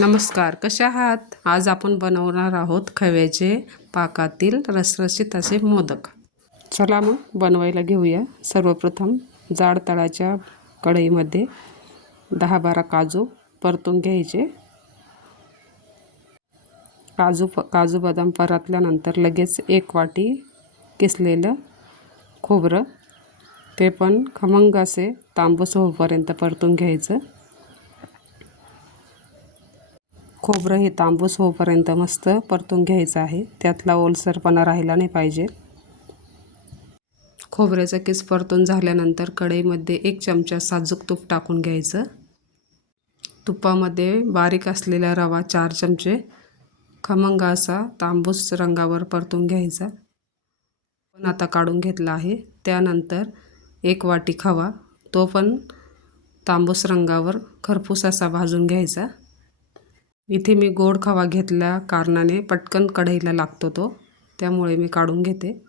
नमस्कार कशा आहात? आज आपण बनवणार आहोत खव्याचे पाकातील रसरशीत असे मोदक. चला मग बनवायला घेऊया. सर्वप्रथम जाड तळाच्या कढईमध्ये दहा बारा काजू परतून घ्यायचे. काजू प काजू बदाम परतल्यानंतर लगेच एक वाटी किसलेलं खोबरं. ते पण खमंग असे तांबूस होईपर्यंत परतून घ्यायचं. खोबरं हे तांबूस होईपर्यंत मस्त परतून घ्यायचं आहे. त्यातला ओलसरपणा राहिला नाही पाहिजे. खोबऱ्याचा केस परतून झाल्यानंतर कढईमध्ये एक चमचा साजूक तूप टाकून घ्यायचं. तुपामध्ये बारीक असलेला रवा चार चमचे खमंग असा तांबूस रंगावर परतून घ्यायचा. पण आता काढून घेतला आहे. त्यानंतर एक वाटी खवा. तो पण तांबूस रंगावर खरपूस असा भाजून घ्यायचा. इथे मी गोड खवा घेतल्या कारणाने पटकन कढईला लागतो तो. त्यामुळे मी काढून घेते.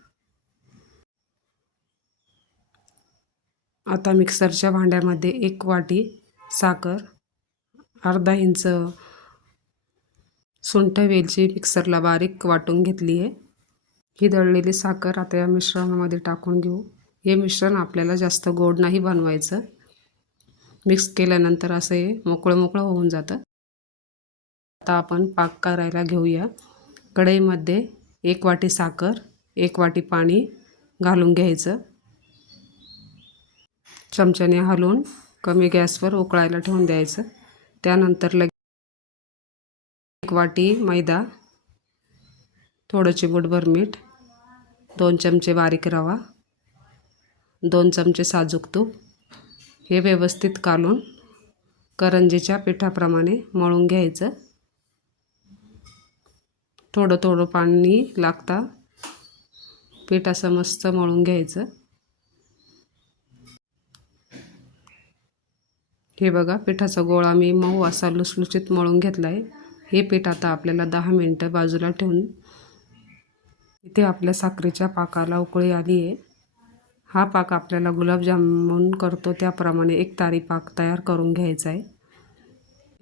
आता मिक्सरच्या भांड्यामध्ये एक वाटी साखर अर्धा इंच सुंठ वेलची मिक्सरला बारीक वाटून घेतली आहे. ही दळलेली साखर आता या मिश्रणामध्ये टाकून घेऊ. हे मिश्रण आपल्याला जास्त गोड नाही बनवायचं. मिक्स केल्यानंतर असं हे मोकळं मोकळं होऊन जातं. आता आपण पाक करायला घेऊया. कढईमध्ये एक वाटी साखर एक वाटी पाणी घालून घ्यायचं. चमच्याने हलवून कमी गॅसवर उकळायला ठेवून द्यायचं. त्यानंतर लगे एक वाटी मैदा थोडं चिमूटभर मीठ दोन चमचे बारीक रवा दोन चमचे साजूक तूप. हे व्यवस्थित कालून करंजीच्या पिठाप्रमाणे मळून घ्यायचं. थोडं थोडं पाणी लागता. पीठ असं मस्त मळून घ्यायचं. हे बघा पिठाचा गोळा मी मऊ असा लुसलुसीत मळून घेतला आहे हे पीठ आता आपल्याला दहा मिनटं बाजूला ठेवून इथे आपल्या साखरेच्या पाकाला उकळी आली आहे हा पाक आपल्याला गुलाबजामुन करतो त्याप्रमाणे एक तारी पाक तयार करून घ्यायचा आहे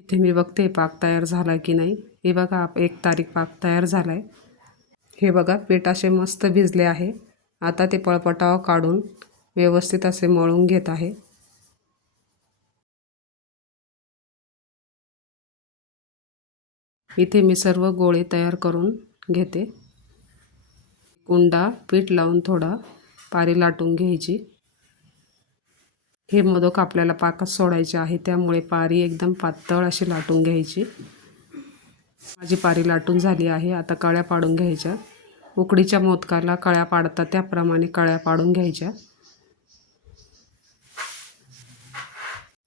इथे मी बघते पाक तयार झाला की नाही. हे बघा एक तारीख पाक तयार झाला आहे हे बघा पीठ असे मस्त भिजले आहे. आता ते पळपटाव काढून व्यवस्थित असे मळून घेत आहे. इथे मी सर्व गोळे तयार करून घेते. कुंडा पीठ लावून थोडा पारी लाटून घ्यायची. हे मोदक आपल्याला पाकात सोडायचे आहे. त्यामुळे पारी एकदम पातळ अशी लाटून घ्यायची. माझी पारी लाटून झाली आहे. आता कळ्या पाडून घ्यायच्या. उकडीच्या मोदकाला कळ्या पाडतात. त्याप्रमाणे कळ्या पाडून घ्यायच्या.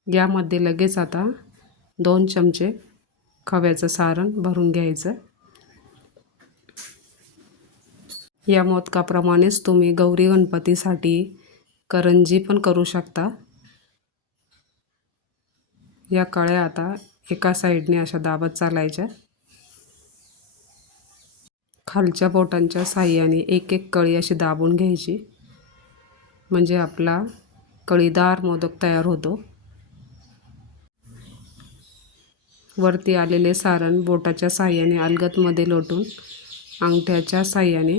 यामध्ये लगेच आता दोन चमचे खव्याचं सारण भरून घ्यायचं. या मोदकाप्रमाणेच तुम्ही गौरी गणपतीसाठी करंजी पण करू शकता. या कळ्या आता एका साईडने अशा दाबत चालायच्या. खालच्या बोटांच्या साह्याने एक एक कळी अशी दाबून घ्यायची. म्हणजे आपला कळीदार मोदक तयार होतो. वरती आलेले सारण बोटाच्या साह्याने अलगतमध्ये लोटून अंगठ्याच्या साह्याने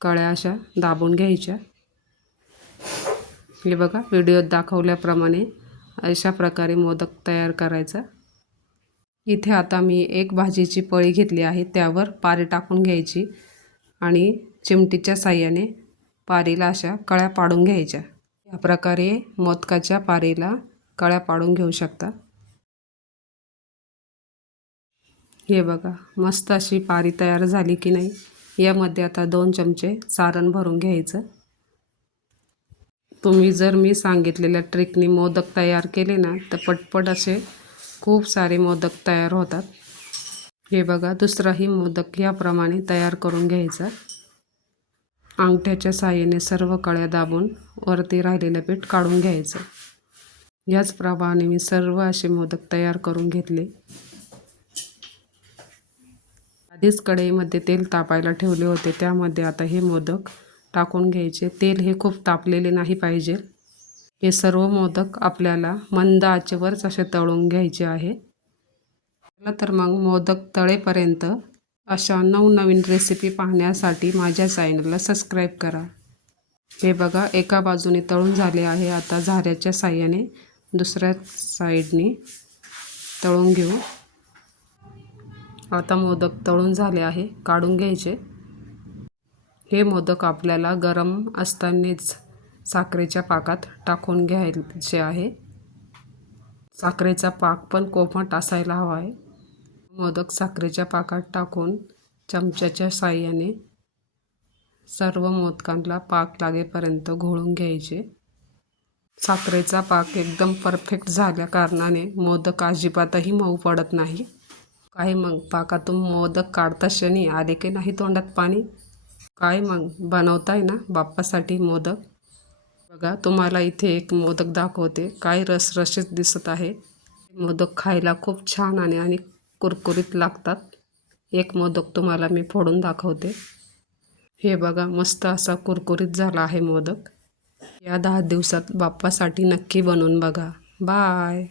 कळ्या अशा दाबून घ्यायच्या. हे बघा व्हिडिओत दाखवल्याप्रमाणे अशा प्रकारे मोदक तयार करायचा. इथे आता मी एक भाजीची पळी घेतली आहे त्यावर पारी टाकून घ्यायची आणि चिमटीच्या साह्याने पारीला अशा कळ्या पाडून घ्यायच्या. या प्रकारे मोदकाच्या पारीला कळ्या पाडून घेऊ शकता. हे बघा मस्त अशी पारी तयार झाली की नाही? यामध्ये आता दोन चमचे सारण भरून घ्यायचं. तुम्ही जर मी सांगितलेल्या ट्रिकनी मोदक तयार केले ना तर पटपट असे खूप सारे मोदक तयार होतात. हे बघा दुसराही मोदक याप्रमाणे तयार करून घ्यायचा. अंगठ्याच्या साह्याने सर्व कळ्या दाबून वरती राहिलेलं पीठ काढून घ्यायचं. याचप्रमाणे मी सर्व असे मोदक तयार करून घेतले. आधीच कढईमध्ये तेल तापायला ठेवले होते त्यामध्ये आता हे मोदक टाकून घ्यायचे. तेल हे खूप तापलेले नाही पाहिजे. हे सर्व मोदक आपल्याला मंद आचेवरच असे तळून घ्यायचे आहे. चला तर मग मोदक तळेपर्यंत अशा नवनवीन रेसिपी पाहण्यासाठी माझ्या चॅनलला सबस्क्राईब करा. हे बघा एका बाजूने तळून झाले आहे. आता झाऱ्याच्या साह्याने दुसऱ्या साईडने तळून घेऊ. आता मोदक तळून झाले आहे. काढून घ्यायचे. हे मोदक आपल्याला गरम असतानाच साखरेच्या पाकात टाकून घ्यायचे आहे. साखरेचा पाक पण कोमट असायला हवा आहे. मोदक साखरेच्या पाकात टाकून चमच्याच्या साह्याने सर्व मोदकांना पाक लागेपर्यंत घोळून घ्यायचे. साखरेचा पाक एकदम परफेक्ट झाल्या कारणाने मोदक अजिबातही मऊ पडत नाही. काही मग पाकातून मोदक काढता क्षणी आले की नाही तोंडात पाणी? काय मग? बनवताय ना बाप्पासाठी मोदक. बघा तुम्हाला इथे एक मोदक दाखवते. काय रसरशीत दिसत आहे. मोदक खायला खूप छान आणि आणि कुरकुरीत लागतात. एक मोदक तुम्हाला मी फोडून दाखवते. हे बघा मस्त असा कुरकुरीत झाला आहे मोदक. या दहा दिवसात बाप्पासाठी नक्की बनवून बघा. बाय.